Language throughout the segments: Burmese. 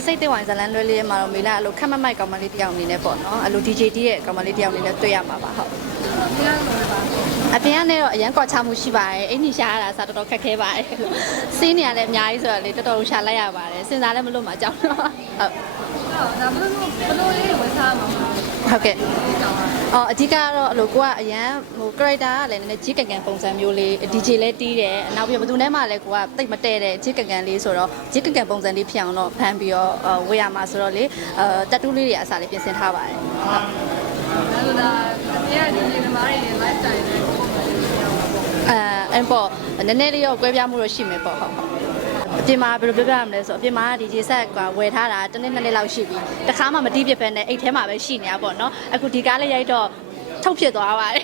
အစိတ်သေးဝိုင်ဇလန်လွဲလေးမှာတော့မေလာအဲ့လိုခက်မတ်မိုက်ကောင်မလေးတစ်ယောက်အနေနဲ့ပေါ့နော်အဲ့လို DJ တီးရဲ့ကောင်မလေးတစ်ယောက်အနေနဲ့တွေ့ရမှာပါဟုတ်အပြင်ကနေတော့အရန်ကော့ချမှုရှိပါတယ်အိမ်ကြီးရှာရတာစားတော်တော်ခက်ခဲပါတယ်စီးနေရလည်းအများကြီးဆိုတော့လေတော်တော်ရှာလိုက်ရပါတယ်စဉ်းစားလည်းမလို့မှအကြောင်းတော့ဟုတ် ဒါဘလို့ဘလို့လေးဝယ်စားမှာဟုတ်ကဲ့အော်အဓိကကတော့အဲ့လိုကိုကအရန်ဟို character ကလည်းနည်းနည်းကြီးကန်ကန်ပုံစံမျိုးလေး DJ လည်းတီးတယ်နောက်ပြီးဘယ်သူနဲ့မှလည်းကိုကတိတ်မတဲ့တဲ့ကြီးကန်ကန်လေးဆိုတော့ကြီးကန်ကန်ပုံစံလေးဖြစ်အောင်တော့ဖန်ပြီးတော့ဝေးရမှာဆိုတော့လေအဲတက်တူးလေးတွေအစားလေးပြင်ဆင်ထားပါတယ်ဟုတ်ဒါဆိုဒါဒီကဒီဒီမားတွေ lifestyle နဲ့ပုံမှန်လေးပြောင်းပါပေါ့အဲအဲ့ပေါ့နည်းနည်းလေးတော့ကွဲပြားမှုတော့ရှိမယ်ပေါ့ဟုတ်ဟုတ် အပြင်မှာဘယ်လိုပြောပြရမလဲဆိုအပြင်မှာဒီဂျေဆက်ကဝယ်ထားတာတစ်နှစ်နှစ်နှစ်လောက်ရှိပြီတခါမှမတီးပြစ်ဖက်နဲ့အိတ်ထဲမှာပဲရှိနေတာပေါ့နော်အခုဒီကားလေးရိုက်တော့ထုတ်ဖြစ်သွားပါတယ်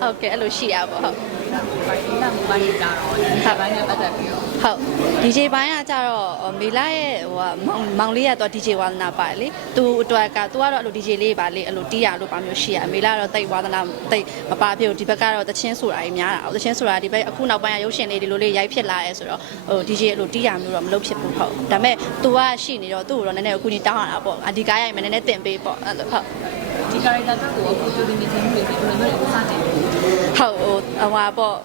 ဟုတ်ကဲ့အဲ့လိုရှိရပါဟုတ်ဘိုင်းနဲ့မိုဘိုင်းကြတော့ဒီဘိုင်းနဲ့ပတ်သက်ပြီးတော့ဟုတ် DJ ဘိုင်းကကြတော့မေလာရဲ့ဟိုကမောင်မောင်လေးကတော့ DJ ဝါသနာပါတယ်လေသူအတွက်ကသူကတော့အဲ့လို DJ လေးပါလေအဲ့လိုတီးရလို့ပါမျိုးရှိရမေလာကတော့တိတ်ဝါသနာတိတ်မပါပြဘူးဒီဘက်ကတော့တချင်းဆိုတာကြီးများတာတချင်းဆိုတာဒီဘက်အခုနောက်ပိုင်းကရုပ်ရှင်လေးဒီလိုလေးရိုက်ဖြစ်လာရဲဆိုတော့ဟို DJ အဲ့လိုတီးရမျိုးတော့မလုပ်ဖြစ်ဘူးဟုတ်ဒါပေမဲ့ तू ကရှိနေတော့သူ့ကိုတော့နည်းနည်းအခုကြီးတောင်းရတာပေါ့အဒီကားရိုက်မယ်နည်းနည်းတင်ပေးပေါ့အဲ့လိုဟုတ်ဒီ character တက်ကိုအခုကြိုတင်နေခြင်းတွေဘယ်လိုမျိုးစတင်လဲ ဟုတ်ဟိုဟိုဟာပေါ့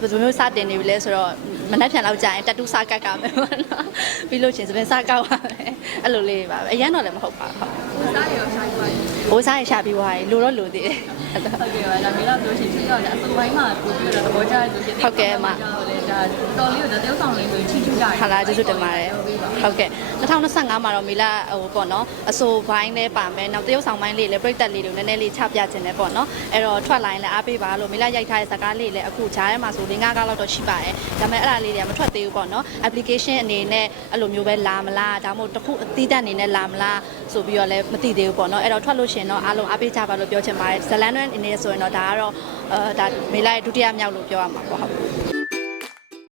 ဘယ်လိုမျိုးစတင်နေပြီလဲဆိုတော့မနှက်ဖြန်လောက်ကြာရင်တတူးစားကတ်ကမယ်ပေါ့နော်ပြီးလို့ချင်းစပင်စားကောက်ပါမယ်အဲ့လိုလေးပါပဲအရန်တော့လည်းမဟုတ်ပါဘူးဟုတ်စားရောရှာရွားဘိုးစားရရှာပြီးသွားရင်လိုတော့လိုသေးတယ်အဲ့ဒါဟုတ်ကဲ့ပါဒါမေလာပြောရှင်ချစ်တော့အစပိုင်းမှာပို့ပြီးတော့သဘောကျတဲ့ဆိုရှင်ဒါတော်လေးတော့တယောက်ဆောင်လေးကိုချီချူကြတယ်ဟာလာကျေးဇူးတင်ပါတယ် ဟုတ်ကဲ့2025မှာတော့မီလာဟိုပေါ့နော်အဆိုဘိုင်းလည်းပါမယ်နောက်တရုတ်ဆောင်ပိုင်းလေးလည်းပြိတက်လေးတွေနည်းနည်းလေးချပြခြင်းလည်းပေါ့နော်အဲ့တော့ထွက်လာရင်လည်းအားပေးပါလို့မီလာရိုက်ထားတဲ့ဇာတ်ကားလေးလည်းအခုဂျားထဲမှာဆို၄-၅ကားလောက်တော့ရှိပါတယ်ဒါပေမဲ့အဲ့ဒါလေးတွေကမထွက်သေးဘူးပေါ့နော် application အနေနဲ့အဲ့လိုမျိုးပဲလာမလားဒါမှမဟုတ်တစ်ခုအသီးတန့်အနေနဲ့လာမလားဆိုပြီးတော့လည်းမသိသေးဘူးပေါ့နော်အဲ့တော့ထွက်လို့ရှိရင်တော့အားလုံးအားပေးကြပါလို့ပြောချင်ပါတယ်ဇလန်နွဲအနေနဲ့ဆိုရင်တော့ဒါကတော့အဲဒါမီလာရဲ့ဒုတိယမြောက်လို့ပြောရမှာပေါ့ဟုတ်